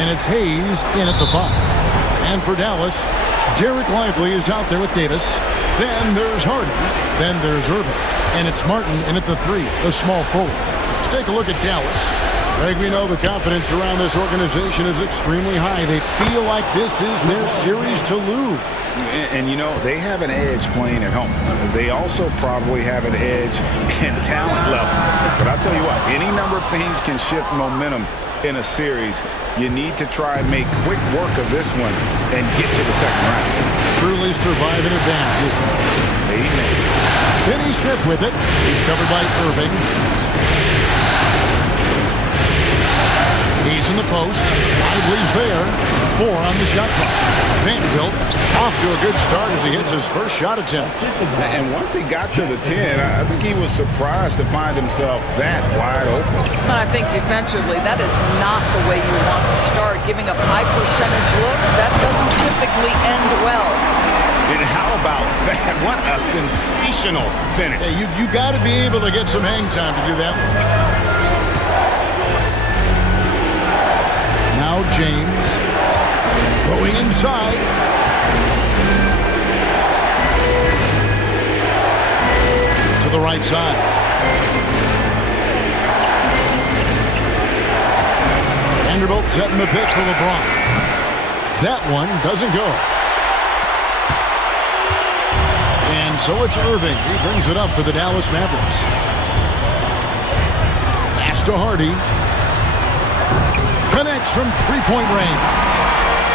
And it's Hayes in at the 5. And for Dallas, Derek Lively is out there with Davis. Then there's Harden. Then there's Irving. And it's Martin in at the 3, the small forward. Let's take a look at Dallas. Greg, we know the confidence around this organization is extremely high. They feel like this is their series to lose. And you know, they have an edge playing at home. They also probably have an edge in talent level. But I'll tell you what, any number of things can shift momentum in a series. You need to try and make quick work of this one and get to the second round. Truly survive in advance. Amen. Finney Smith with it. He's covered by Irving. He's in the post. Lively's there. 4 on the shot clock. Vanderbilt off to a good start as he hits his first shot attempt. And once he got to the 10, I think he was surprised to find himself that wide open. I think defensively, that is not the way you want to start. Giving up high percentage looks, that doesn't typically end well. And how about that? What a sensational finish. Hey, you got to be able to get some hang time to do that. Now James going inside. To the right side. Vanderbilt setting the pick for LeBron. That one doesn't go. And so it's Irving. He brings it up for the Dallas Mavericks. Pass to Hardy. Connects from three-point range.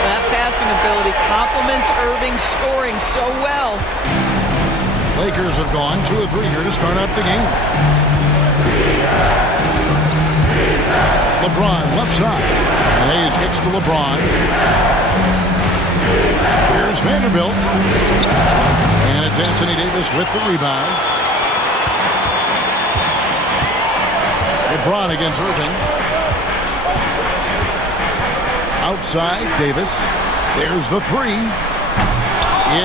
That passing ability complements Irving's scoring so well. Lakers have gone 2 of 3 here to start out the game. LeBron left side. And Hayes kicks to LeBron. Here's Vanderbilt. And it's Anthony Davis with the rebound. LeBron against Irving. Outside, Davis. There's the 3.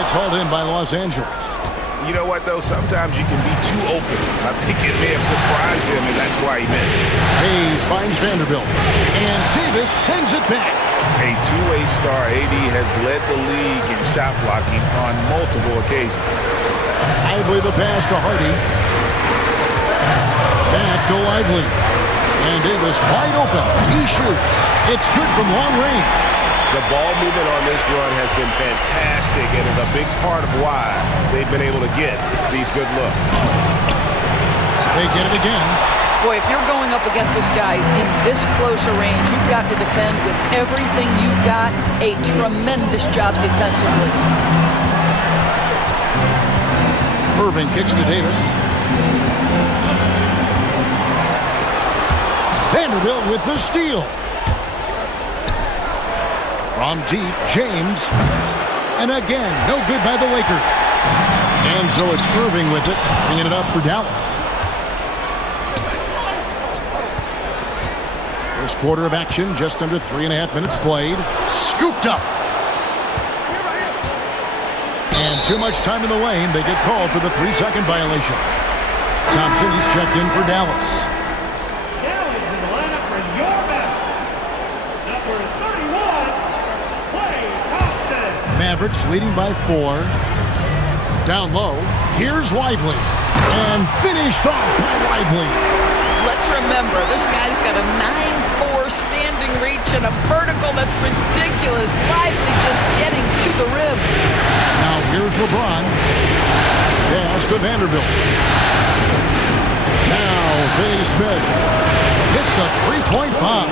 It's hauled in by Los Angeles. You know what, though? Sometimes you can be too open. I think it may have surprised him, and that's why he missed. Hayes finds Vanderbilt. And Davis sends it back. A two-way star, AD has led the league in shot blocking on multiple occasions. Lively the pass to Hardy. Back to Lively. And Davis wide open. He shoots. It's good from long range. The ball movement on this run has been fantastic and is a big part of why they've been able to get these good looks. They get it again. Boy, if you're going up against this guy in this close a range, you've got to defend with everything you've got. A tremendous job defensively. Irving kicks to Davis. Vanderbilt with the steal. From deep, James. And again, no good by the Lakers. And so it's Irving with it, bringing it up for Dallas. First quarter of action, just under 3.5 minutes played. Scooped up. And too much time in the lane. They get called for the 3-second violation. Thompson, he's checked in for Dallas. Mavericks leading by 4. Down low. Here's Lively. And finished off by Lively. Let's remember, this guy's got a 9'4" standing reach and a vertical that's ridiculous. Lively just getting to the rim. Now here's LeBron. Pass to Vanderbilt. Now Finney Smith hits the three-point bomb.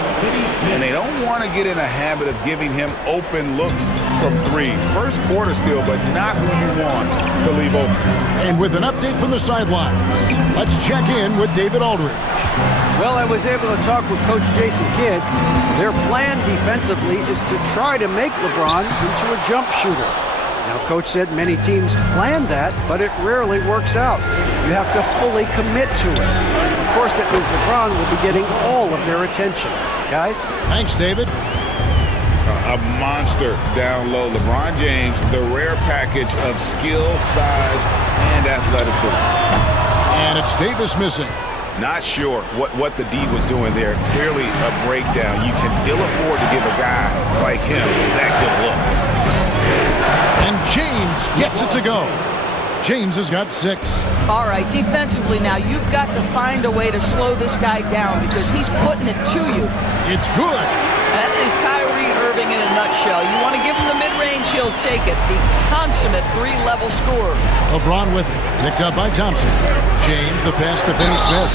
And they don't want to get in a habit of giving him open looks from 3. First quarter still, but not who you want to leave open. And with an update from the sidelines, let's check in with David Aldridge. Well, I was able to talk with Coach Jason Kidd. Their plan defensively is to try to make LeBron into a jump shooter. Now, Coach said many teams plan that, but it rarely works out. You have to fully commit to it. Of course, that means LeBron will be getting all of their attention. Guys? Thanks, David. A monster down low. LeBron James, the rare package of skill, size, and athleticism. And it's Davis missing. Not sure what the D was doing there. Clearly a breakdown. You can ill afford to give a guy like him that good look. And James gets it to go. James has got 6. All right, defensively now, you've got to find a way to slow this guy down because he's putting it to you. It's good. That is Kyrie Irving in a nutshell. You want to give him the mid-range, he'll take it. The consummate 3-level scorer. LeBron with it. Picked up by Thompson. James, the pass to Finney Smith.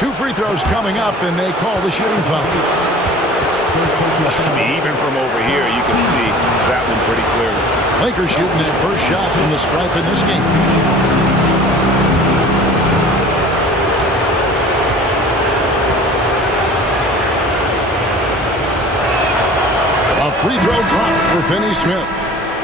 2 free throws coming up, and they call the shooting foul. I mean, even from over here, you can see that one pretty clearly. Lakers shooting their first shot from the stripe in this game. A free throw drop for Finney Smith.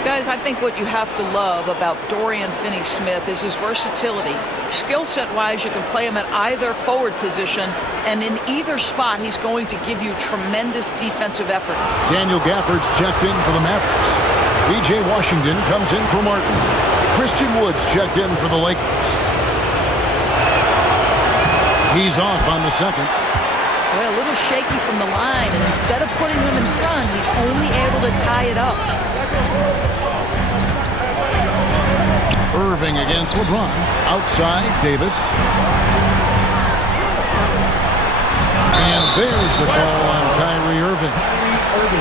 Guys, I think what you have to love about Dorian Finney-Smith is his versatility. Skill set-wise, you can play him at either forward position, and in either spot, he's going to give you tremendous defensive effort. Daniel Gafford's checked in for the Mavericks. B.J. Washington comes in for Martin. Christian Wood's checked in for the Lakers. He's off on the second. Well, a little shaky from the line, and instead of putting him in front, he's only able to tie it up. Irving against LeBron. Outside, Davis. And there's the call on Kyrie Irving.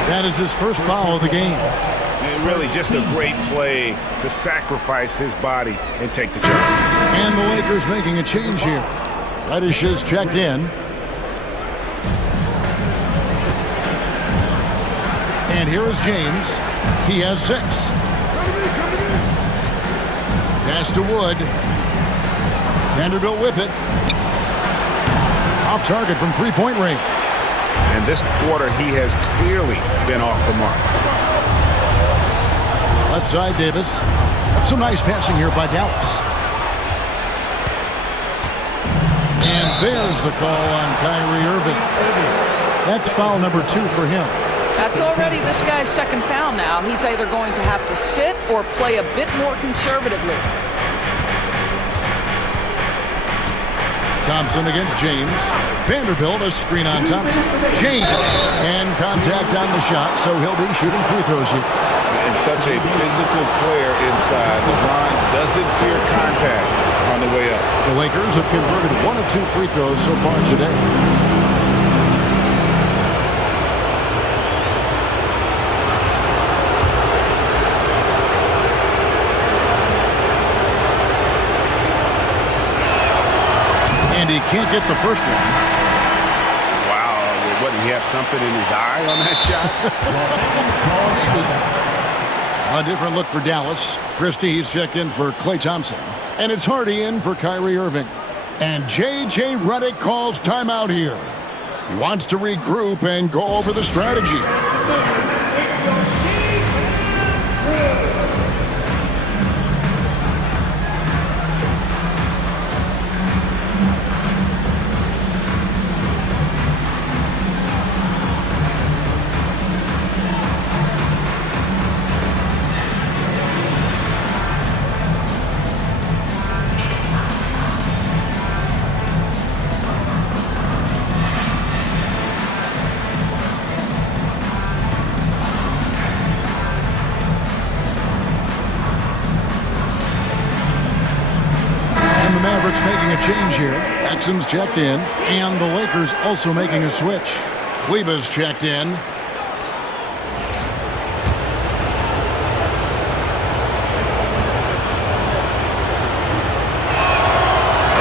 That is his first foul of the game. And really just a great play to sacrifice his body and take the charge. And the Lakers making a change here. Reddish is checked in. And here is James. He has 6. Pass to Wood. Vanderbilt with it. Off target from three-point range. And this quarter, he has clearly been off the mark. Left side, Davis. Some nice passing here by Dallas. And there's the call on Kyrie Irving. That's foul number 2 for him. That's already this guy's second foul now. He's either going to have to sit or play a bit more conservatively. Thompson against James. Vanderbilt, a screen on Thompson. James, and contact on the shot, so he'll be shooting free throws here. And such a physical player inside. LeBron doesn't fear contact on the way up. The Lakers have converted 1 of 2 free throws so far today. And he can't get the first one. Wow, what, did he have something in his eye on that shot? A different look for Dallas. Christie, he's checked in for Klay Thompson. And it's Hardy in for Kyrie Irving. And J.J. Redick calls timeout here. He wants to regroup and go over the strategy. Mavericks making a change here. Exum's checked in, and the Lakers also making a switch. Kleba's checked in.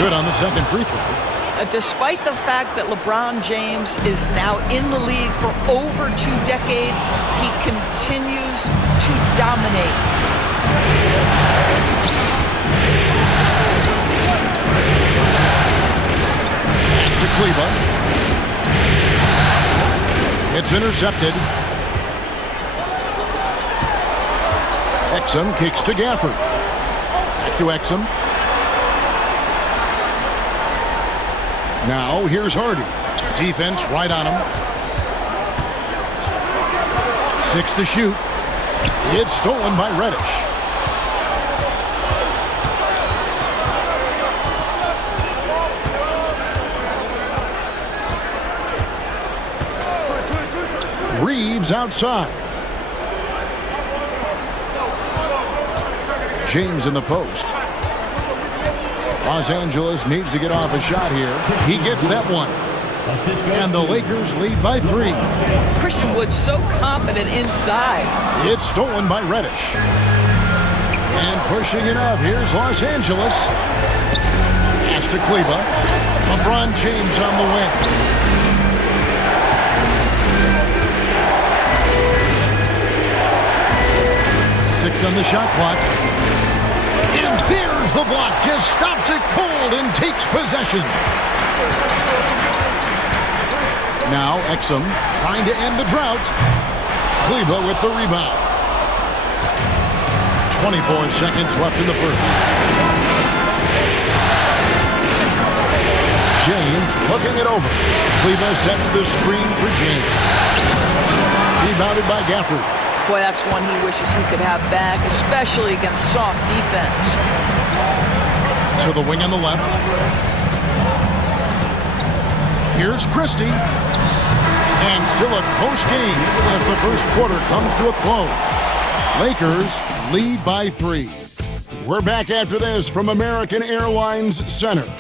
Good on the second free throw. Despite the fact that LeBron James is now in the league for over 2 decades, he continues to dominate. Kleba. It's intercepted. Exum kicks to Gafford. Back to Exum. Now here's Hardy. Defense right on him. 6 to shoot. It's stolen by Reddish. Reeves outside. James in the post. Los Angeles needs to get off a shot here. He gets that one. And the Lakers lead by 3. Christian Wood's so confident inside. It's stolen by Reddish. And pushing it up, here's Los Angeles. Pass to Kleba. LeBron James on the wing. Six on the shot clock. And there's the block. Just stops it cold and takes possession. Now Exum trying to end the drought. Kleba with the rebound. 24 seconds left in the first. James looking it over. Kleba sets the screen for James. Rebounded by Gafford. Boy, that's one he wishes he could have back, especially against soft defense. To the wing on the left. Here's Christie. And still a close game as the first quarter comes to a close. Lakers lead by 3. We're back after this from American Airlines Center.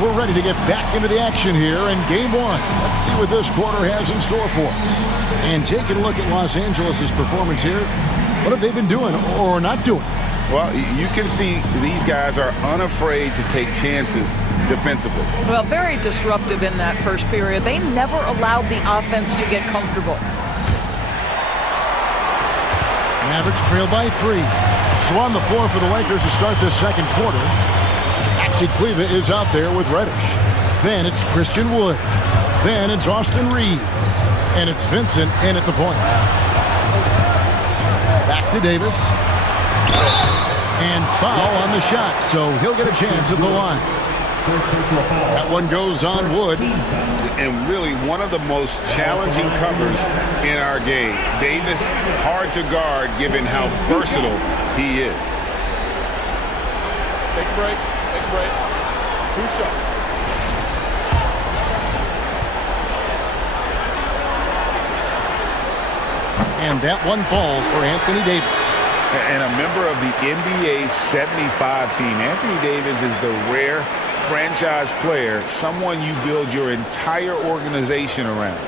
We're ready to get back into the action here in Game 1. Let's see what this quarter has in store for us. And taking a look at Los Angeles' performance here, what have they been doing or not doing? Well, you can see these guys are unafraid to take chances defensively. Well, very disruptive in that first period. They never allowed the offense to get comfortable. Mavericks trail by 3. So on the floor for the Lakers to start this second quarter. Kleba is out there with Reddish. Then it's Christian Wood. Then it's Austin Reeves. And it's Vincent in at the point. Back to Davis. And foul on the shot, so he'll get a chance at the line. That one goes on Wood. And really one of the most challenging covers in our game. Davis, hard to guard given how versatile he is. Take a break. Take a break. 2 shots. And that one falls for Anthony Davis. And a member of the NBA 75 team. Anthony Davis is the rare franchise player, someone you build your entire organization around.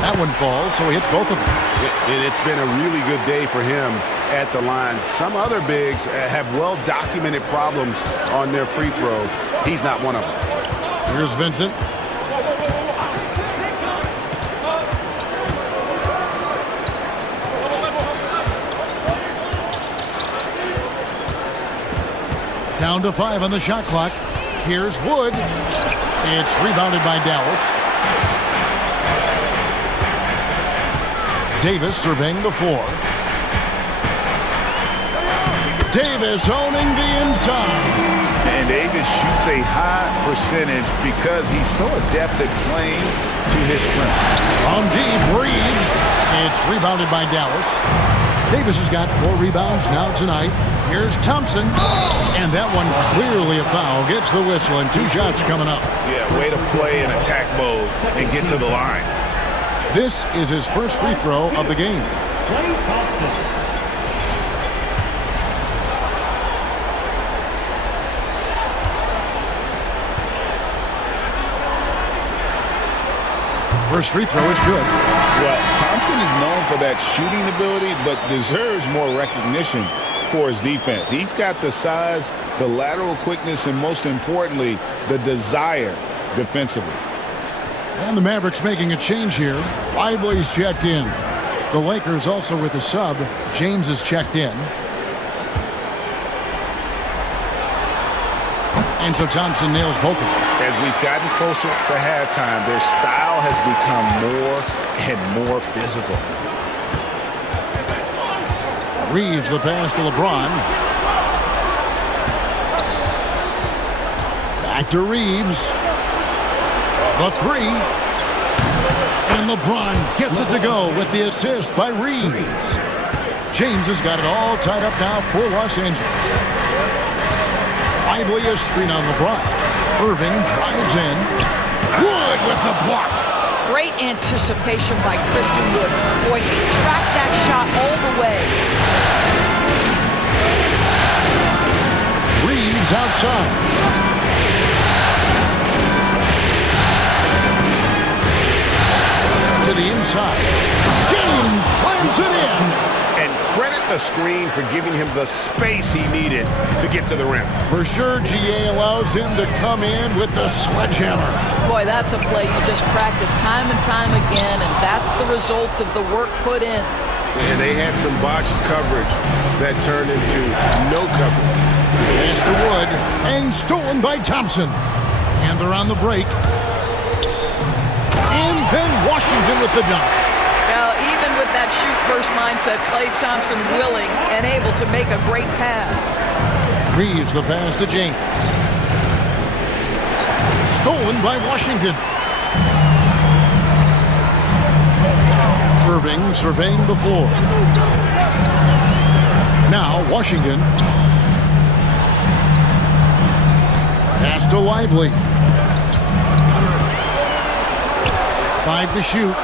That one falls, so he hits both of them. It's been a really good day for him at the line. Some other bigs have well-documented problems on their free throws. He's not one of them. Here's Vincent. Down to 5 on the shot clock. Here's Wood. It's rebounded by Dallas. Davis surveying the floor. Davis owning the inside. And Davis shoots a high percentage because he's so adept at playing to his strength. On deep, Reeves. It's rebounded by Dallas. Davis has got 4 rebounds now tonight. Here's Thompson. And that one clearly a foul. Gets the whistle and 2 shots coming up. Yeah, way to play in attack mode and get to the line. This is his first free throw of the game. First free throw is good. Well, Thompson is known for that shooting ability, but deserves more recognition for his defense. He's got the size, the lateral quickness, and most importantly, the desire defensively. And the Mavericks making a change here. Lively's checked in. The Lakers also with a sub. James is checked in. And so Thompson nails both of them. As we've gotten closer to halftime, their style has become more and more physical. Reeves the pass to LeBron. Back to Reeves. The three. And LeBron gets it to go with the assist by Reeves. James has got it all tied up now for Los Angeles. Lively a screen on LeBron. Irving drives in. Wood with the block. Great anticipation by Christian Wood. Boy, he tracked that shot all the way. Reeves outside. To the inside. James slams it in. And credit the screen for giving him the space he needed to get to the rim. For sure, GA allows him to come in with the sledgehammer. Boy, that's a play you just practice time and time again, and that's the result of the work put in. And they had some botched coverage that turned into no coverage. Pass to Wood, and stolen by Thompson. And they're on the break. And then Washington with the dunk. Now, even with that shoot-first mindset, Klay Thompson willing and able to make a great pass. Reeves the pass to James. Stolen by Washington. Irving surveying the floor. Now Washington. Pass to Lively. 5 to shoot.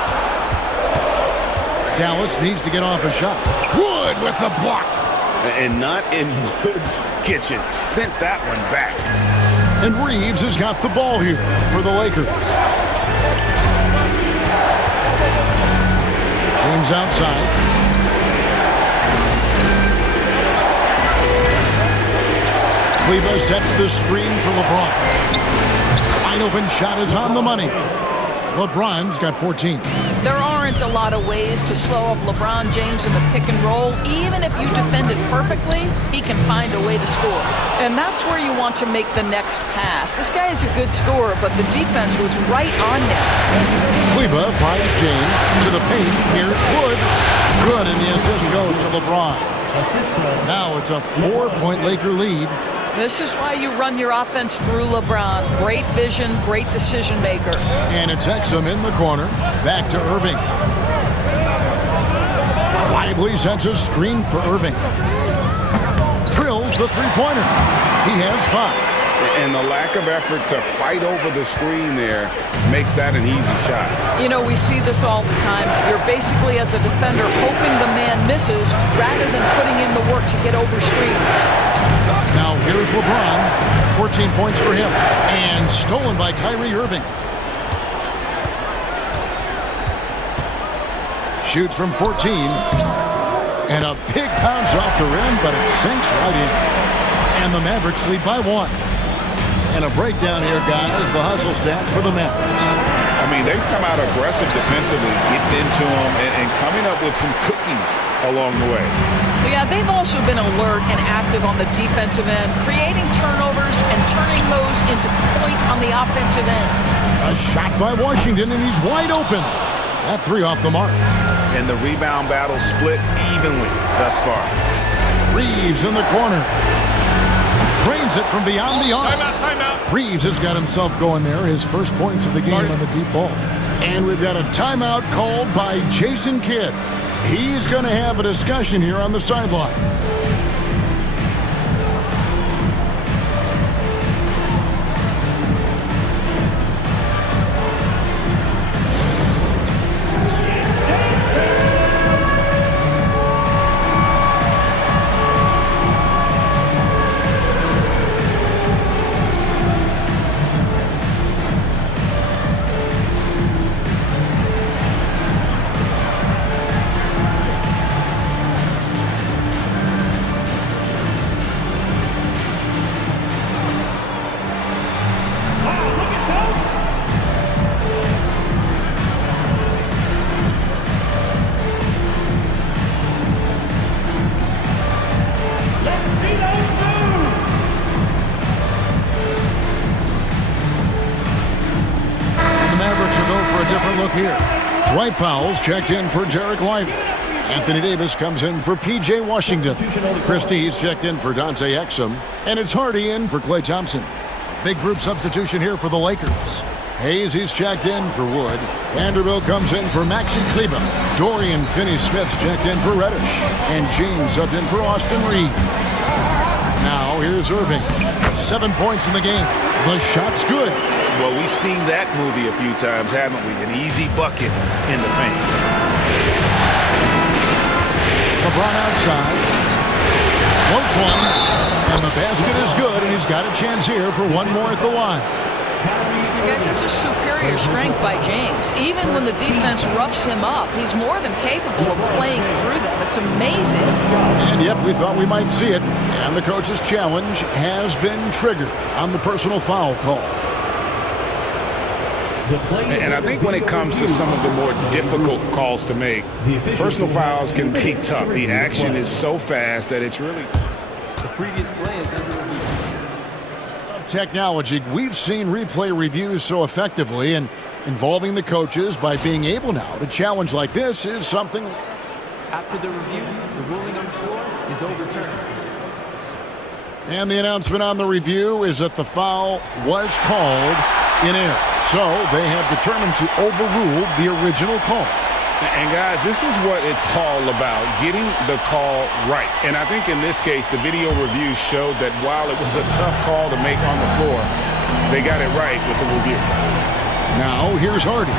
Dallas needs to get off a shot. Wood with the block. And not in Wood's kitchen. Sent that one back. And Reeves has got the ball here for the Lakers. James outside. Cleva sets the screen for LeBron. Wide open shot is on the money. LeBron's got 14. There aren't a lot of ways to slow up LeBron James in the pick and roll. Even if you defend it perfectly, he can find a way to score. And that's where you want to make the next pass. This guy is a good scorer, but the defense was right on him. Cleva finds James to the paint. Here's Wood. Good, and the assist goes to LeBron. Now it's a 4-point Laker lead. This is why you run your offense through LeBron. Great vision, great decision maker. And it's Exum in the corner. Back to Irving. Lively sets a screen for Irving. Drills the three-pointer. He has 5. And the lack of effort to fight over the screen there makes that an easy shot. You know, we see this all the time. You're basically, as a defender, hoping the man misses rather than putting in the work to get over screens. Now here's LeBron. 14 points for him. And stolen by Kyrie Irving. Shoots from 14. And a big bounce off the rim, but it sinks right in. And the Mavericks lead by 1. And a breakdown here, guys. The hustle stats for the Mavericks. I mean, they've come out aggressive defensively, getting into them and coming up with some cookies along the way. Yeah, they've also been alert and active on the defensive end, creating turnovers and turning those into points on the offensive end. A shot by Washington, and he's wide open. That 3 off the mark. And the rebound battle split evenly thus far. Reeves in the corner. Drains it from beyond the arc. Timeout. Reeves has got himself going there. His first points of the game on the deep ball. And we've got a timeout called by Jason Kidd. He's going to have a discussion here on the sideline. Here. Dwight Powell's checked in for Derek Lively. Anthony Davis comes in for P.J. Washington. Christie, he's checked in for Dante Exum. And it's Hardy in for Klay Thompson. Big group substitution here for the Lakers. Hayes, he's checked in for Wood. Vanderbilt comes in for Maxi Kleber. Dorian Finney-Smith's checked in for Reddish. And James subbed in for Austin Reed. Now here's Irving. 7 points in the game. The shot's good. Well, we've seen that movie a few times, haven't we? An easy bucket in the paint. LeBron outside. Floats one. And the basket is good, and he's got a chance here for one more at the line. You guys, this is superior strength by James. Even when the defense roughs him up, he's more than capable of playing through them. It's amazing. And yep, we thought we might see it. And the coach's challenge has been triggered on the personal foul call. And I think when it comes to some of the more difficult calls to make, personal fouls can be tough. The action is so fast that it's really... The previous play is under review. Technology, we've seen replay reviews so effectively, and involving the coaches by being able now to challenge like this is something. After the review, the ruling on the floor is overturned. And the announcement on the review is that the foul was called in error. So they have determined to overrule the original call. And guys, this is what it's all about, getting the call right. And I think in this case, the video review showed that while it was a tough call to make on the floor, they got it right with the review. Now, here's Hardy.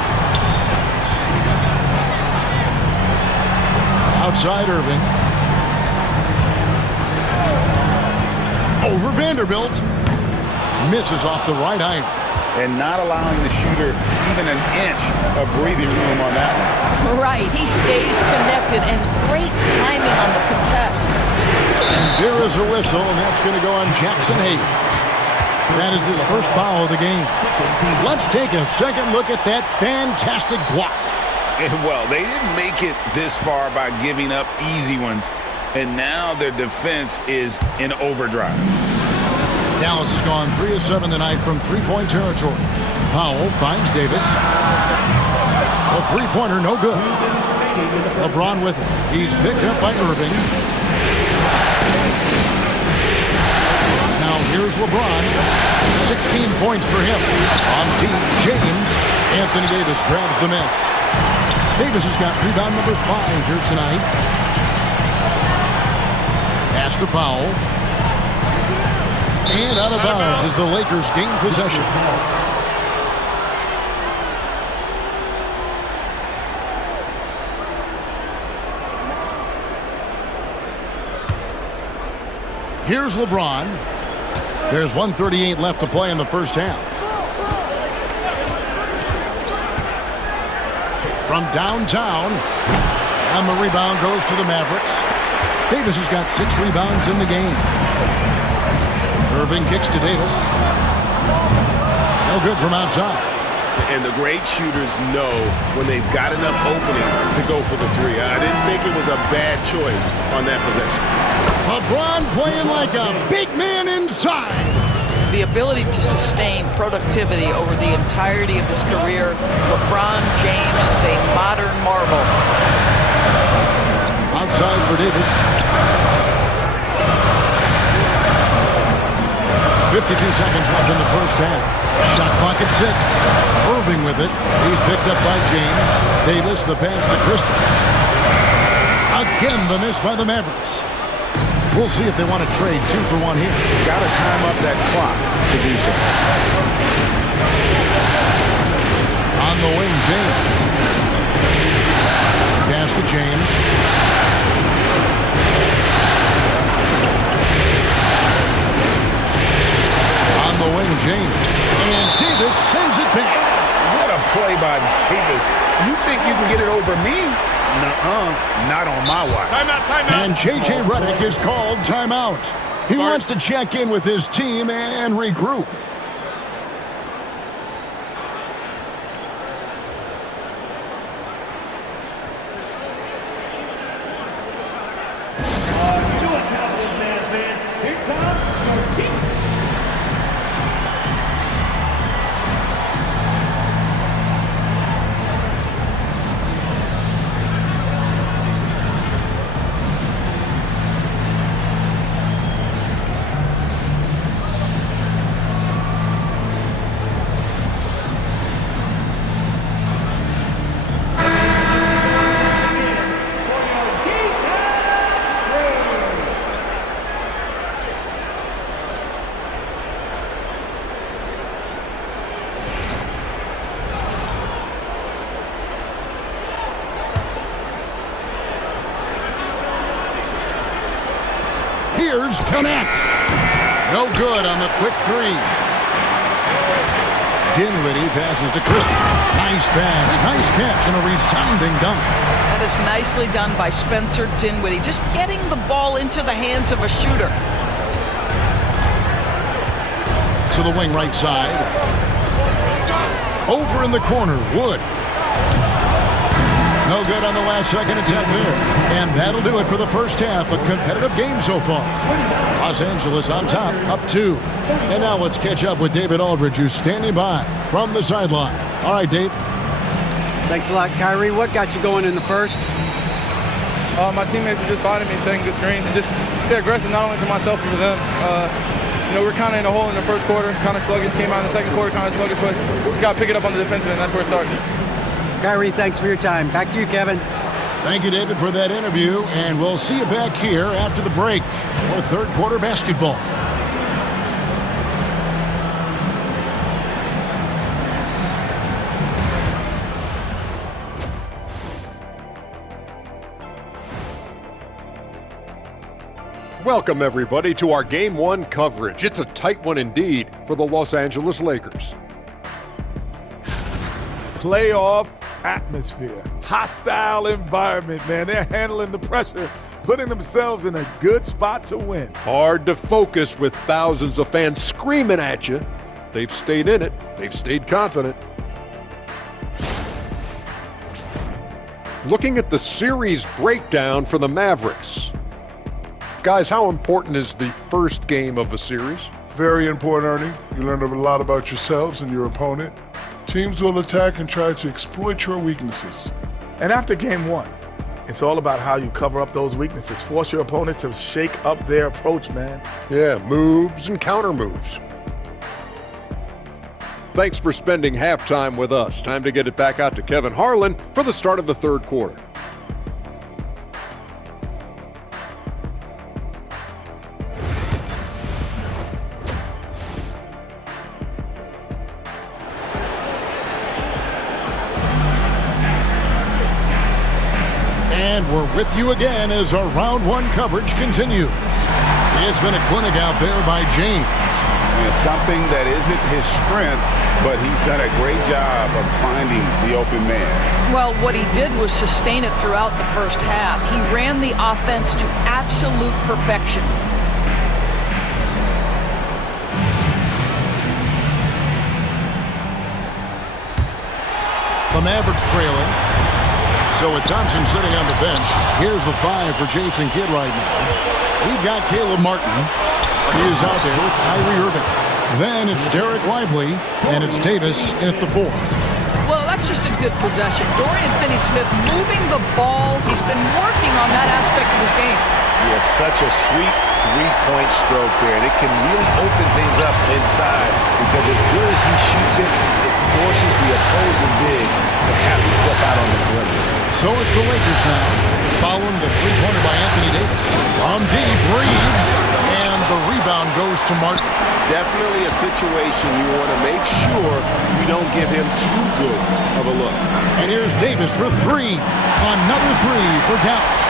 Outside Irving. Over Vanderbilt. Misses off the right iron. And not allowing the shooter even an inch of breathing room on that one. Right, he stays connected, and great timing on the contest. And there is a whistle, and that's going to go on Jackson Hayes. That is his first foul of the game. Let's take a second look at that fantastic block. Well, they didn't make it this far by giving up easy ones, and now their defense is in overdrive. Dallas has gone 3 of 7 tonight from three-point territory. Powell finds Davis. A three-pointer, no good. LeBron with it. He's picked up by Irving. Now here's LeBron. 16 points for him. On deep, James. Anthony Davis grabs the miss. Davis has got rebound number 5 here tonight. Pass to Powell. And out of bounds as the Lakers gain possession. Here's LeBron. There's 1:38 left to play in the first half. From downtown, and the rebound goes to the Mavericks. Davis has got 6 rebounds in the game. Irving kicks to Davis. No good from outside. And the great shooters know when they've got enough opening to go for the three. I didn't think it was a bad choice on that possession. LeBron playing like a big man inside. The ability to sustain productivity over the entirety of his career, LeBron James is a modern marvel. Outside for Davis. 52 seconds left in the first half. Shot clock at 6. Irving with it. He's picked up by James. Davis, the pass to Christie. Again, the miss by the Mavericks. We'll see if they want to trade 2 for 1 here. Got to time up that clock to do so. On the wing, James. Pass to James. On the wing, James. And Davis sends it back. What a play by Davis. You think you can get it over me? Nuh-uh. Not on my watch. Timeout, timeout. And J.J. Redick is called timeout. He wants to check in with his team and regroup. Here's Connect. No good on the quick three. Dinwiddie passes to Christie. Nice pass, nice catch, and a resounding dunk. That is nicely done by Spencer Dinwiddie. Just getting the ball into the hands of a shooter. To the wing right side. Over in the corner, Wood. No good on the last second attempt there. And that'll do it for the first half. A competitive game so far. Los Angeles on top, up 2. And now let's catch up with David Aldridge, who's standing by from the sideline. All right, Dave. Thanks a lot, Kyrie. What got you going in the first? My teammates were just fighting me, setting good screens, and just stay aggressive, not only for myself, but for them. We're kind of in a hole in the first quarter, kind of sluggish. Came out in the second quarter, kind of sluggish, but just got to pick it up on the defensive end. That's where it starts. Kyrie, thanks for your time. Back to you, Kevin. Thank you, David, for that interview, and we'll see you back here after the break for third quarter basketball. Welcome, everybody, to our Game 1 coverage. It's a tight one indeed for the Los Angeles Lakers. Playoff atmosphere, hostile environment, man. They're handling the pressure, putting themselves in a good spot to win. Hard to focus with thousands of fans screaming at you. They've stayed in it. They've stayed confident. Looking at the series breakdown for the Mavericks. Guys, how important is the first game of a series? Very important, Ernie. You learn a lot about yourselves and your opponent. Teams will attack and try to exploit your weaknesses. And after game 1, it's all about how you cover up those weaknesses. Force your opponent to shake up their approach, man. Yeah, moves and counter moves. Thanks for spending halftime with us. Time to get it back out to Kevin Harlan for the start of the third quarter. And we're with you again as our round 1 coverage continues. It's been a clinic out there by James. It's something that isn't his strength, but he's done a great job of finding the open man. Well, what he did was sustain it throughout the first half. He ran the offense to absolute perfection. The Mavericks trailing. So with Thompson sitting on the bench, here's the 5 for Jason Kidd right now. We've got Caleb Martin. He is out there with Kyrie Irving. Then it's Derek Lively, and it's Davis in at the 4. Well, that's just a good possession. Dorian Finney-Smith moving the ball. He's been working on that aspect of his game. He has such a sweet three-point stroke there, and it can really open things up inside because as good as he shoots it, it forces the opposing bigs to have to step out on the perimeter. So it's the Lakers now, following the three-pointer by Anthony Davis. From deep, Reeves, and the rebound goes to Martin. Definitely a situation you want to make sure you don't give him too good of a look. And here's Davis for 3. Another 3 for Dallas.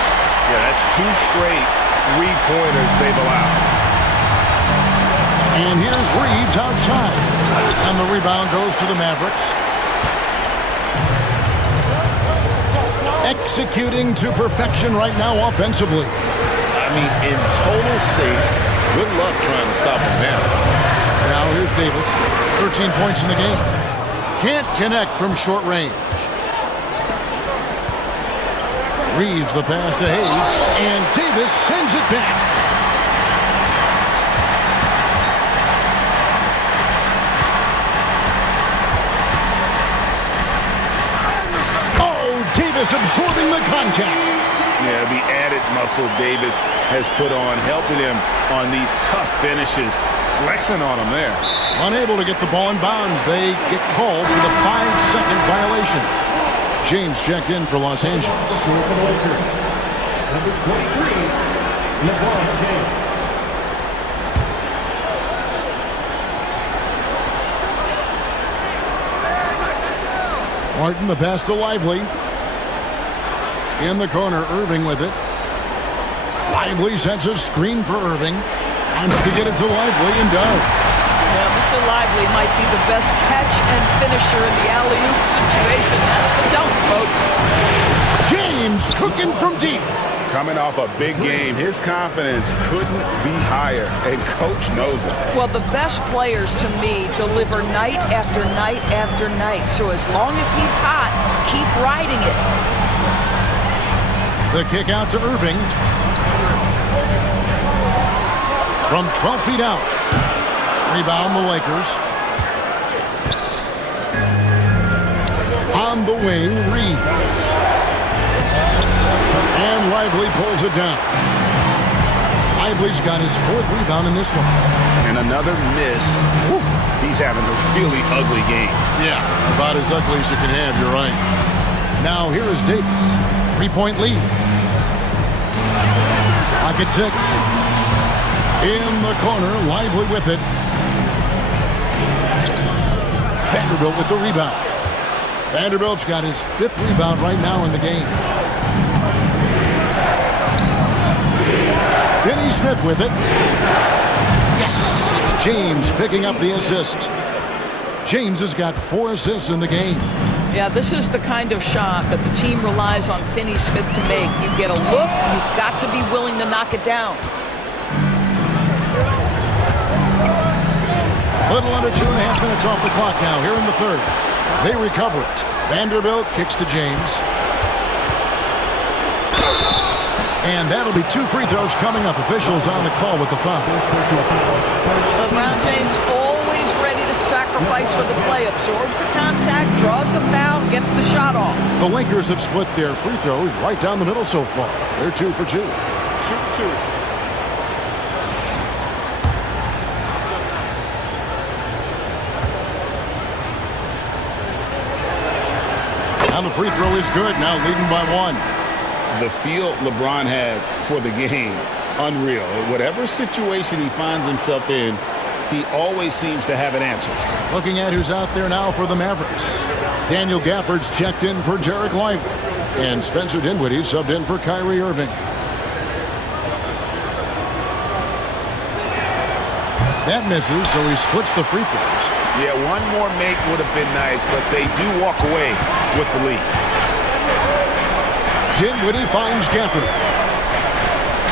Yeah, that's 2 straight three-pointers they've allowed. And here's Reeves outside. And the rebound goes to the Mavericks. Executing to perfection right now offensively. I mean, in total safe. Good luck trying to stop him now. Now here's Davis. 13 points in the game. Can't connect from short range. Reeves the pass to Hayes. And Davis sends it back. Davis absorbing the contact. Yeah, the added muscle Davis has put on, helping him on these tough finishes, flexing on him there. Unable to get the ball in bounds, they get called for the 5-second violation. James checked in for Los Angeles. Number 23, LeBron James. Martin the pass to Lively. In the corner, Irving with it. Lively sends a screen for Irving. Wants to get it to Lively and does. Yeah, Mr. Lively might be the best catch and finisher in the alley-oop situation. That's the dunk, folks. James cooking from deep. Coming off a big game, his confidence couldn't be higher, and Coach knows it. Well, the best players, to me, deliver night after night after night. So as long as he's hot, keep riding it. The kick out to Irving. From 12 feet out. Rebound the Lakers. On the wing, Reed. And Lively pulls it down. Lively's got his 4th rebound in this one. And another miss. Whew, he's having a really ugly game. Yeah, about as ugly as you can have, you're right. Now here is Davis. 3-point lead. Clock at 6. In the corner, Lively with it. Vanderbilt with the rebound. Vanderbilt's got his 5th rebound right now in the game. Finney Smith with it. Yes, it's James picking up the assist. James has got 4 assists in the game. Yeah, this is the kind of shot that the team relies on Finney Smith to make. You get a look, you've got to be willing to knock it down. A little under 2.5 minutes off the clock now here in the 3rd. They recover it. Vanderbilt kicks to James. And that'll be 2 free throws coming up. Officials on the call with the foul. LeBron James always ready to sacrifice for the play. Absorbs the contact, draws the foul, gets the shot off. The Lakers have split their free throws right down the middle so far. They're 2 for 2. Shoot 2. Now the free throw is good. Now leading by 1. The feel LeBron has for the game, unreal. Whatever situation he finds himself in, he always seems to have an answer. Looking at who's out there now for the Mavericks. Daniel Gafford's checked in for Derek Lively. And Spencer Dinwiddie subbed in for Kyrie Irving. That misses, so he splits the free throws. Yeah, one more make would have been nice, but they do walk away with the lead. Dinwiddie finds Gafford.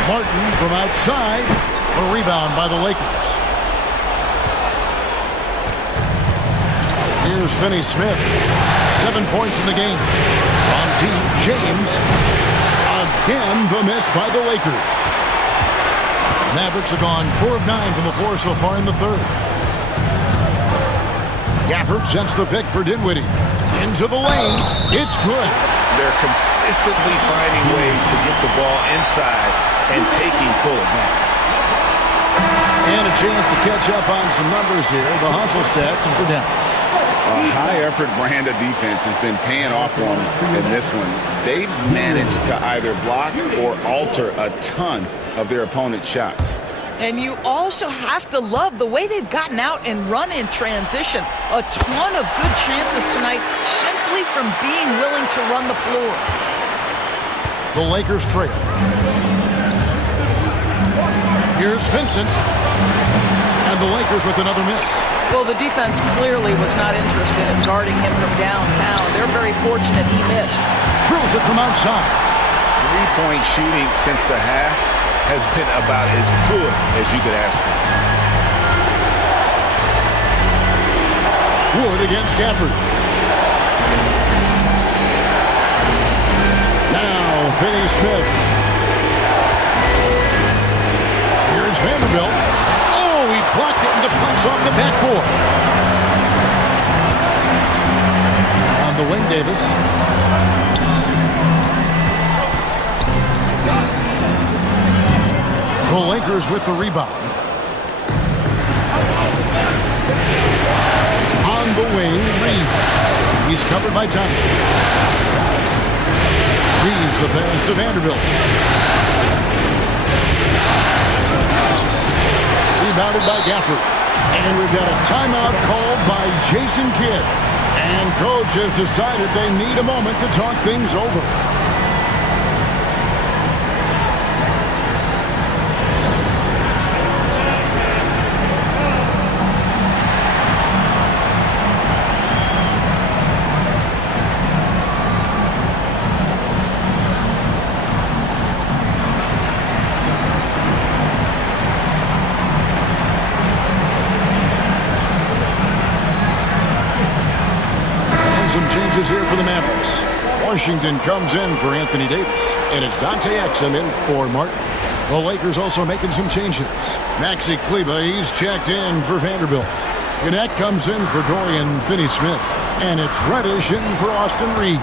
Martin from outside. A rebound by the Lakers. Here's Finney Smith. 7 points in the game. On deep, James. Again, the miss by the Lakers. Mavericks have gone 4 of 9 from the floor so far in the 3rd. Gafford sends the pick for Dinwiddie. Into the lane. It's good. They're consistently finding ways to get the ball inside and taking full advantage. And a chance to catch up on some numbers here. The hustle stats for Dallas. A high-effort brand of defense has been paying off for them in this one. They've managed to either block or alter a ton of their opponent's shots. And you also have to love the way they've gotten out and run in transition. A ton of good chances tonight simply from being willing to run the floor. The Lakers trail. Here's Vincent. And the Lakers with another miss. Well, the defense clearly was not interested in guarding him from downtown. They're very fortunate he missed. Drills it from outside. 3-point shooting since the half has been about as good as you could ask for. Wood against Gafford. Now Finney Smith. Here's Vanderbilt. Oh, he blocked it and deflects off the backboard. On the wing, Davis. The Lakers with the rebound. On the wing, Reed. He's covered by Thompson. Reed's the pass to Vanderbilt. Rebounded by Gafford. And we've got a timeout called by Jason Kidd. And coach has decided they need a moment to talk things over. changes here for the Mavericks. Washington comes in for Anthony Davis, and it's Dante Exum in for Martin. The Lakers also making some changes. Maxi Kleber, he's checked in for Vanderbilt. Gannett comes in for Dorian Finney-Smith, and it's Reddish in for Austin Reeves.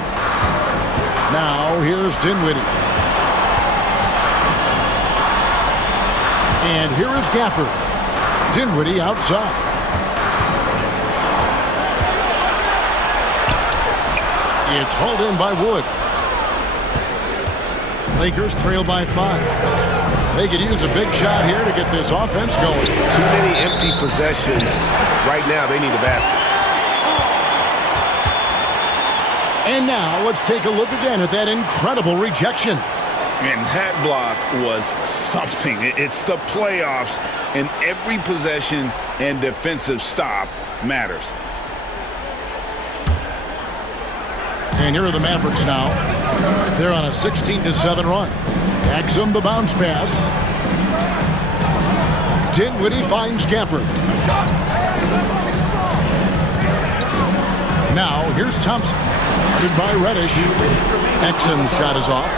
Now here's Dinwiddie. And here is Gafford. Dinwiddie outside. It's hauled in by Wood. Lakers trail by 5. They could use a big shot here to get this offense going. Too many empty possessions. Right now, they need a basket. And now let's take a look again at that incredible rejection. And that block was something. It's the playoffs, and every possession and defensive stop matters. And here are the Mavericks now. They're on a 16-7 run. Exum the bounce pass. Dinwiddie finds Gafford. Now here's Thompson. Guarded by Reddish. Exum's shot is off.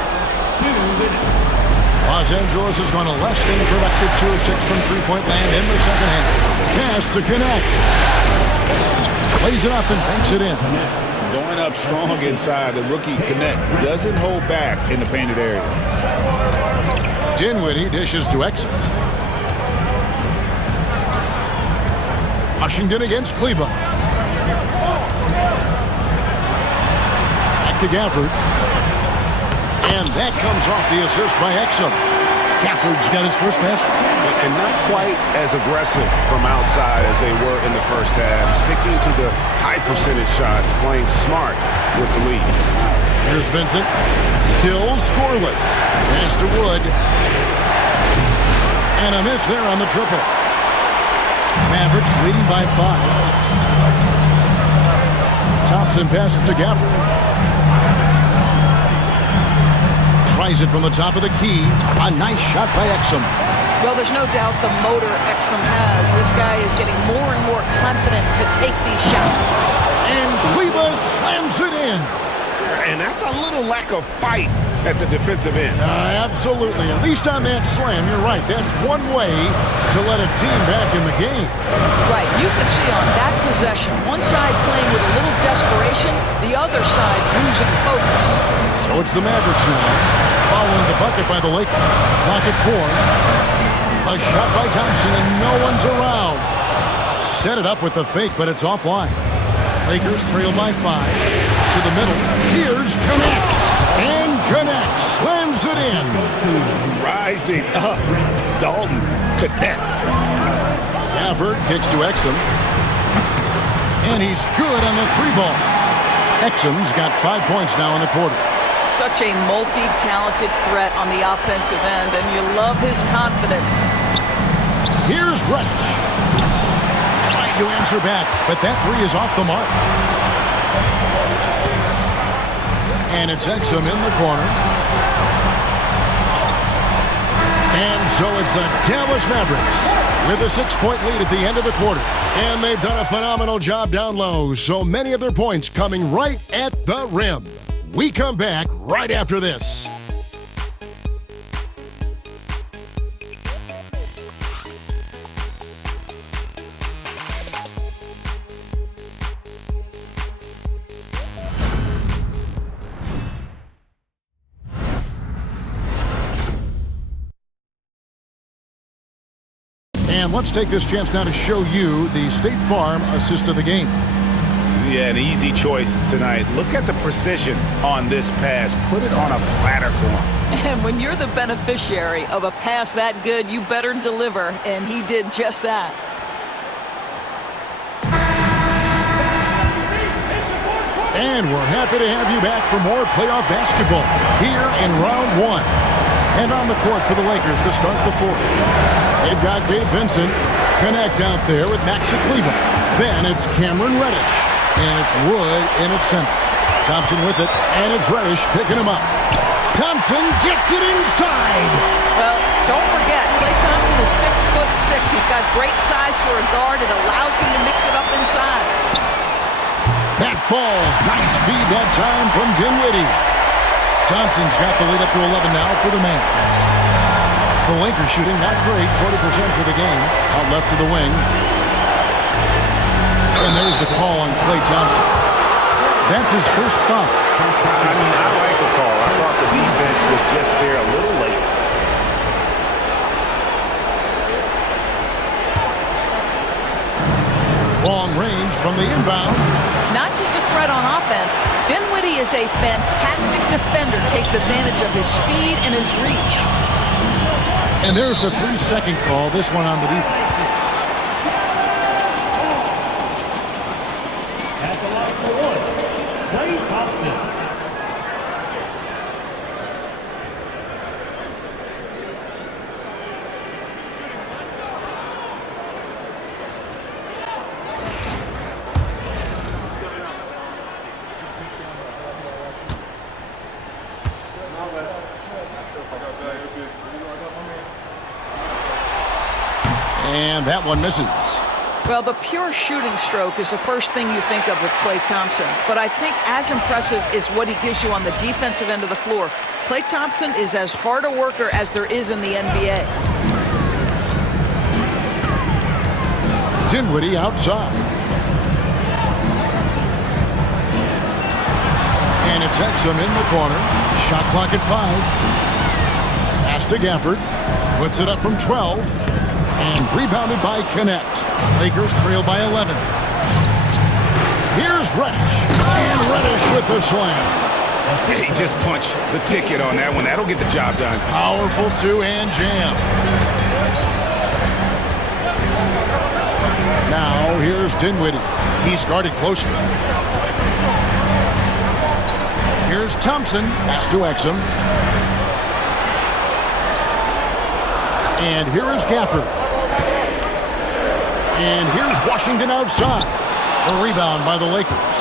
Los Angeles has gone a less than productive 2 of 6 from three-point land in the second half. Pass to Connect. Plays it up and banks it in. Going up strong inside, the rookie Connect doesn't hold back in the painted area. Dinwiddie dishes to Exum. Washington against Kleber. Back to Gafford. And that comes off the assist by Exum. Gafford's got his first basket. And not quite as aggressive from outside as they were in the first half. Sticking to the high percentage shots, playing smart with the lead. Here's Vincent. Still scoreless. Pass to Wood. And a miss there on the triple. Mavericks leading by 5. Thompson passes to Gafford. Tries it from the top of the key. A nice shot by Exum. Well, there's no doubt the motor Exum has. This guy is getting more and more confident to take these shots. And Kleber slams it in. And that's a little lack of fight at the defensive end. Absolutely. At least on that slam, you're right. That's one way to let a team back in the game. Right. You could see on that possession, one side playing with a little desperation, the other side losing focus. So it's the Mavericks now, following the bucket by the Lakers. Clock at 4. A shot by Thompson, and no one's around. Set it up with the fake, but it's offline. Lakers trail by 5. To the middle. Here's Connect. And Connect slams it in. Rising up. Dalton Connect. Gafford kicks to Exum. And he's good on the 3-ball. Exum's got 5 points now in the quarter. Such a multi-talented threat on the offensive end, and you love his confidence. Here's Reddish. Trying to answer back, but that 3 is off the mark. And it's Exum in the corner. And so it's the Dallas Mavericks with a 6-point lead at the end of the quarter. And they've done a phenomenal job down low, so many of their points coming right at the rim. We come back right after this. And let's take this chance now to show you the State Farm assist of the game. Yeah, an easy choice tonight. Look at the precision on this pass. Put it on a platter for him. And when you're the beneficiary of a pass that good, you better deliver, and he did just that. And we're happy to have you back for more playoff basketball here in round 1. And on the court for the Lakers to start the 4th. They've got Gabe Vincent. Connect out there with Maxi Kleber. Then it's Cameron Reddish. And it's Wood in its center. Thompson with it, and it's Reddish picking him up. Thompson gets it inside. Well, don't forget, Klay Thompson is 6'6". He's got great size for a guard. It allows him to mix it up inside. That falls. Nice feed that time from Dinwiddie. Thompson's got the lead up to 11 now for the Mavs. The Lakers shooting not great, 40% for the game. Out left to the wing. And there's the call on Klay Thompson. That's his first foul. I like the call. I thought the defense was just there a little late. Long range from the inbound. Not just a threat on offense. Dinwiddie is a fantastic defender. Takes advantage of his speed and his reach. And there's the 3-second call. This one on the defense. At the line for one, Klay Thompson. And that one misses. Well, the pure shooting stroke is the first thing you think of with Klay Thompson. But I think as impressive is what he gives you on the defensive end of the floor. Klay Thompson is as hard a worker as there is in the NBA. Dinwiddie outside. And it's Exum in the corner. Shot clock at 5. Pass to Gafford. Puts it up from 12. And rebounded by Connect. Lakers trail by 11. Here's Reddish. And Reddish with the slam. He just punched the ticket on that one. That'll get the job done. Powerful two-hand jam. Now here's Dinwiddie. He's guarded closely. Here's Thompson. Pass to Exum. And here is Gafford. And here's Washington outside. A rebound by the Lakers.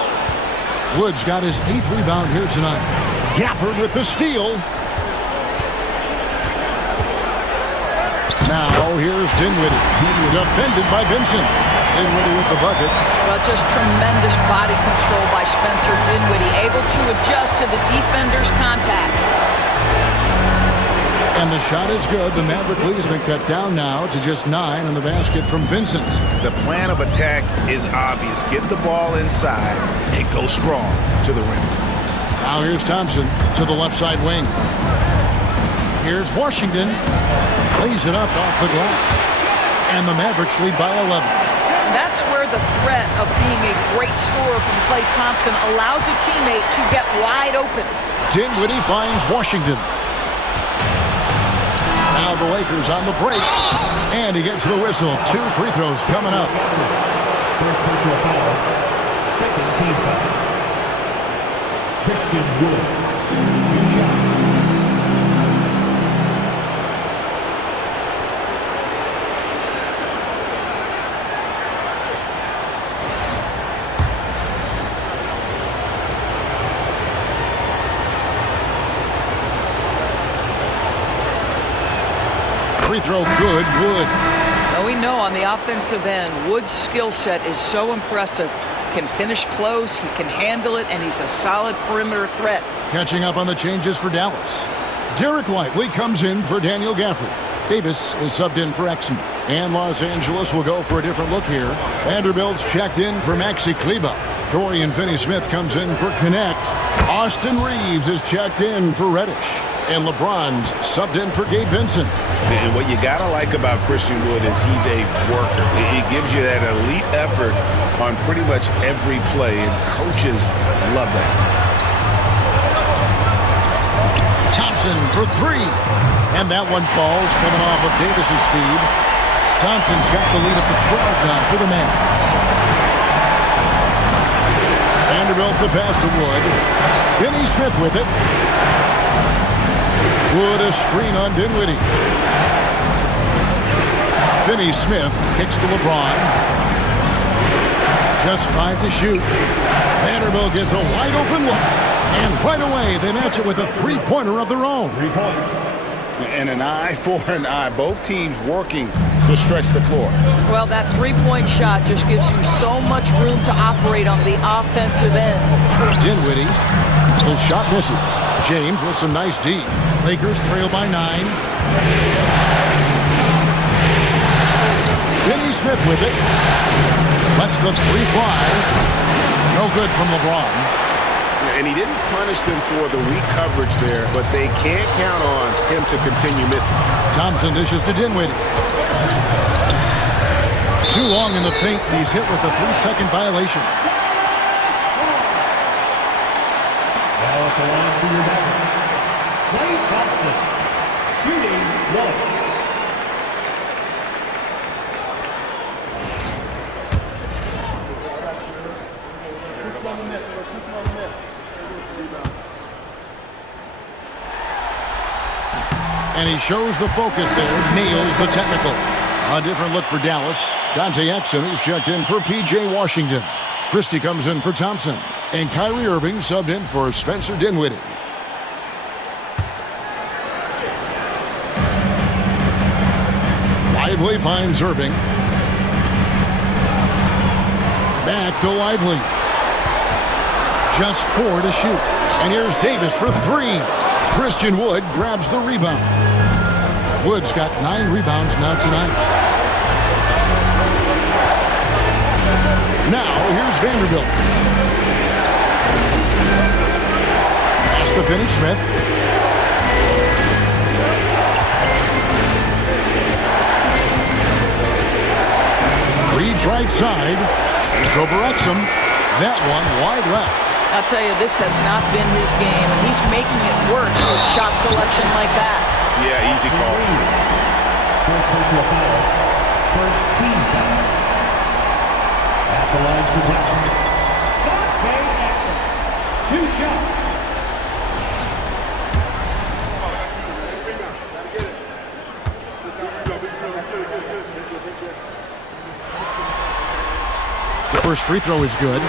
Woods got his 8th rebound here tonight. Gafford with the steal. Now here's Dinwiddie. Defended by Vincent. Dinwiddie with the bucket. Well, just tremendous body control by Spencer Dinwiddie. Able to adjust to the defender's contact. And the shot is good. The Maverick lead has been cut down now to just 9 on the basket from Vincent. The plan of attack is obvious. Get the ball inside and go strong to the rim. Now here's Thompson to the left side wing. Here's Washington. Lays it up off the glass. And the Mavericks lead by 11. That's where the threat of being a great scorer from Klay Thompson allows a teammate to get wide open. Dinwiddie finds Washington. Now the Lakers on the break. And he gets the whistle. 2 free throws coming up. First personal foul. Second team foul. Christian Wood. 2 shots. Free throw good, Wood. Well, we know on the offensive end, Wood's skill set is so impressive. Can finish close, he can handle it, and he's a solid perimeter threat. Catching up on the changes for Dallas. Derek Lively comes in for Daniel Gafford. Davis is subbed in for Exum. And Los Angeles will go for a different look here. Vanderbilt's checked in for Maxi Kleber. Dorian Finney-Smith comes in for Connect. Austin Reeves is checked in for Reddish. And LeBron's subbed in for Gabe Vincent. And what you gotta like about Christian Wood is he's a worker. He gives you that elite effort on pretty much every play, and coaches love that. Thompson for 3. And that one falls, coming off of Davis's feed. Thompson's got the lead up to 12 now for the Mavs. Vanderbilt the pass to Wood. Finney-Smith with it. Wood a screen on Dinwiddie. Finney-Smith kicks to LeBron. Just 5 to shoot. Vanderbilt gets a wide open look. And right away they match it with a 3-pointer of their own. 3 points. And an eye for an eye. Both teams working to stretch the floor. Well, that three-point shot just gives you so much room to operate on the offensive end. Dinwiddie. His shot misses. James with some nice D. Lakers trail by 9. Finney Smith with it. Lets the three fly. No good from LeBron. And he didn't punish them for the weak coverage there, but they can't count on him to continue missing. Thompson dishes to Dinwiddie. Too long in the paint. He's hit with a 3-second violation. Now at the line for your Mavericks, Klay Thompson, shooting 1. And he shows the focus there, nails the technical. A different look for Dallas. Dante Exum is checked in for P.J. Washington. Christie comes in for Thompson. And Kyrie Irving subbed in for Spencer Dinwiddie. Lively finds Irving. Back to Lively. Just 4 to shoot. And here's Davis for 3. Christian Wood grabs the rebound. Wood's got 9 rebounds now tonight. Now, here's Vanderbilt. Pass to Finney Smith. Reads right side. It's over Exum. That one wide left. I'll tell you, this has not been his game, and he's making it work with shot selection like that. Yeah, easy call. First personal foul. First team foul. At the line for Dallas, Dante Exum. 2 shots. The first free throw is good.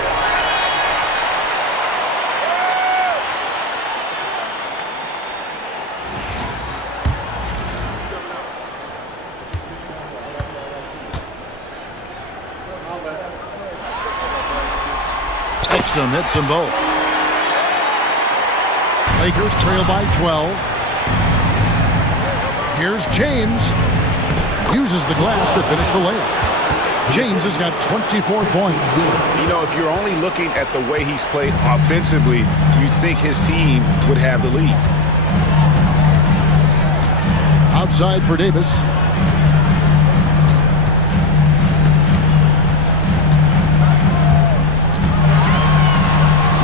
Exum hits them both. Lakers trail by 12. Here's James. Uses the glass to finish the layup. James has got 24 points. You know, if you're only looking at the way he's played offensively, you'd think his team would have the lead. Outside for Davis.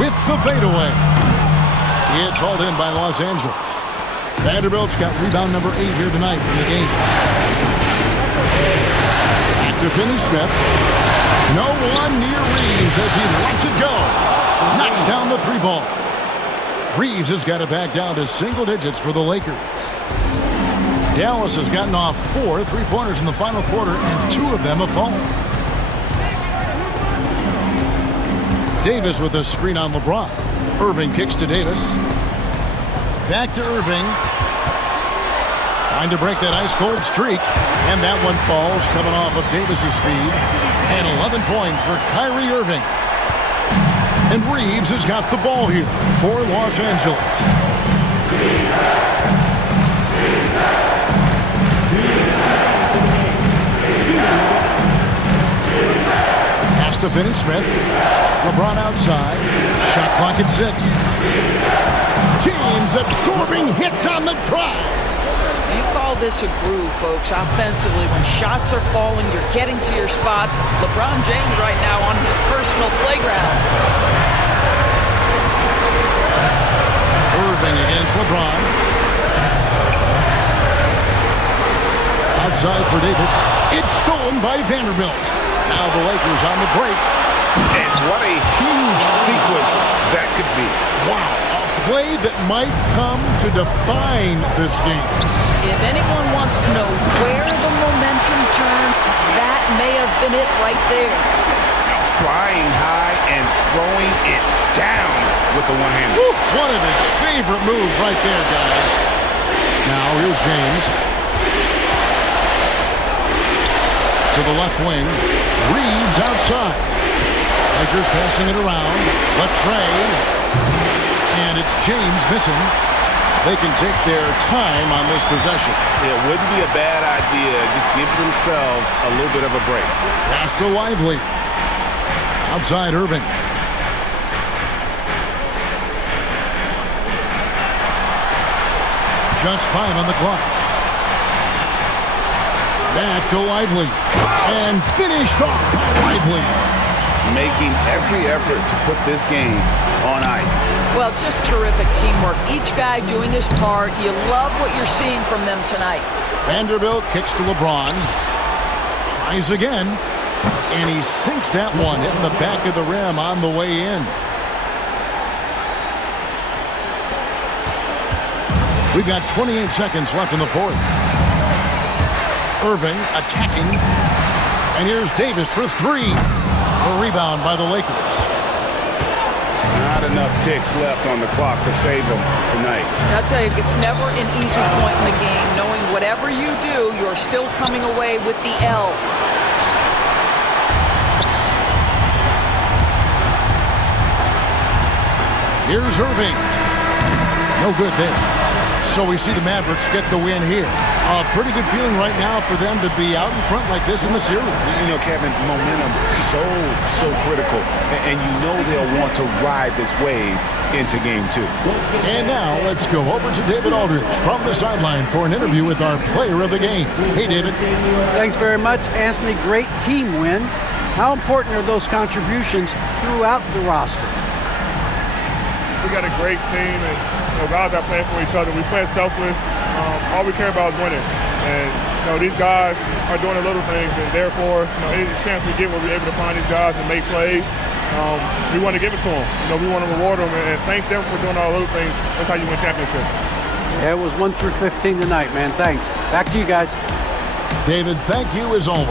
With the fadeaway. It's hauled in by Los Angeles. Vanderbilt's got rebound number 8 here tonight in the game. Back to Finney Smith. No one near Reeves as he lets it go. Knocks down the 3 ball. Reeves has got it back down to single digits for the Lakers. Dallas has gotten off 4 3-pointers in the final quarter, and 2 of them have fallen. Davis with a screen on LeBron. Irving kicks to Davis. Back to Irving. Trying to break that ice-cold streak. And that one falls, coming off of Davis's feed. And 11 points for Kyrie Irving. And Reeves has got the ball here for Los Angeles. Pass to Finney Smith. LeBron outside. Shot clock at 6. James absorbing hits on the drive. You call this a groove, folks, offensively. When shots are falling, you're getting to your spots. LeBron James right now on his personal playground. Irving against LeBron. Outside for Davis. It's stolen by Vanderbilt. Now the Lakers on the break. And what a huge sequence that could be. Wow, a play that might come to define this game. If anyone wants to know where the momentum turned, that may have been it right there. Now flying high and throwing it down with the one-hander. One of his favorite moves right there, guys. Now here's James. To the left wing. Reeves outside. Lakers passing it around. Latrey. And it's James missing. They can take their time on this possession. It wouldn't be a bad idea. Just give themselves a little bit of a break. Pass to Lively. Outside Irving. Just 5 on the clock. Back to Lively. And finished off by Lively. Making every effort to put this game on ice. Well, just terrific teamwork. Each guy doing his part. You love what you're seeing from them tonight. Vanderbilt kicks to LeBron. Tries again. And he sinks that one, hitting the back of the rim on the way in. We've got 28 seconds left in the fourth. Irving attacking. And here's Davis for 3. A rebound by the Lakers. Not enough ticks left on the clock to save them tonight. I'll tell you, it's never an easy point in the game, knowing whatever you do, you're still coming away with the L. Here's Irving. No good there. So we see the Mavericks get the win here. A pretty good feeling right now for them to be out in front like this in the series. You know, Kevin, momentum so critical. And you know they'll want to ride this wave into game 2. And now let's go over to David Aldridge from the sideline for an interview with our player of the game. Hey, David. Thanks very much, Anthony. Great team win. How important are those contributions throughout the roster? We got a great team, and guys are playing for each other. We play selfless. All we care about is winning. And these guys are doing the little things, and therefore, any chance we get, we'll be able to find these guys and make plays. We want to give it to them. We want to reward them and thank them for doing all the little things. That's how you win championships. Yeah, it was 1 through 15 tonight, man. Thanks. Back to you guys. David, thank you as always.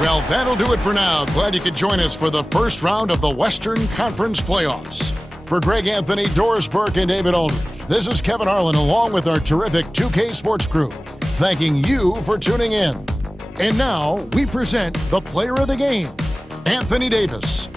Well, that'll do it for now. Glad you could join us for the first round of the Western Conference Playoffs. For Greg Anthony, Doris Burke, and David Aldridge, this is Kevin Harlan along with our terrific 2K Sports crew, thanking you for tuning in. And now we present the player of the game, Anthony Davis.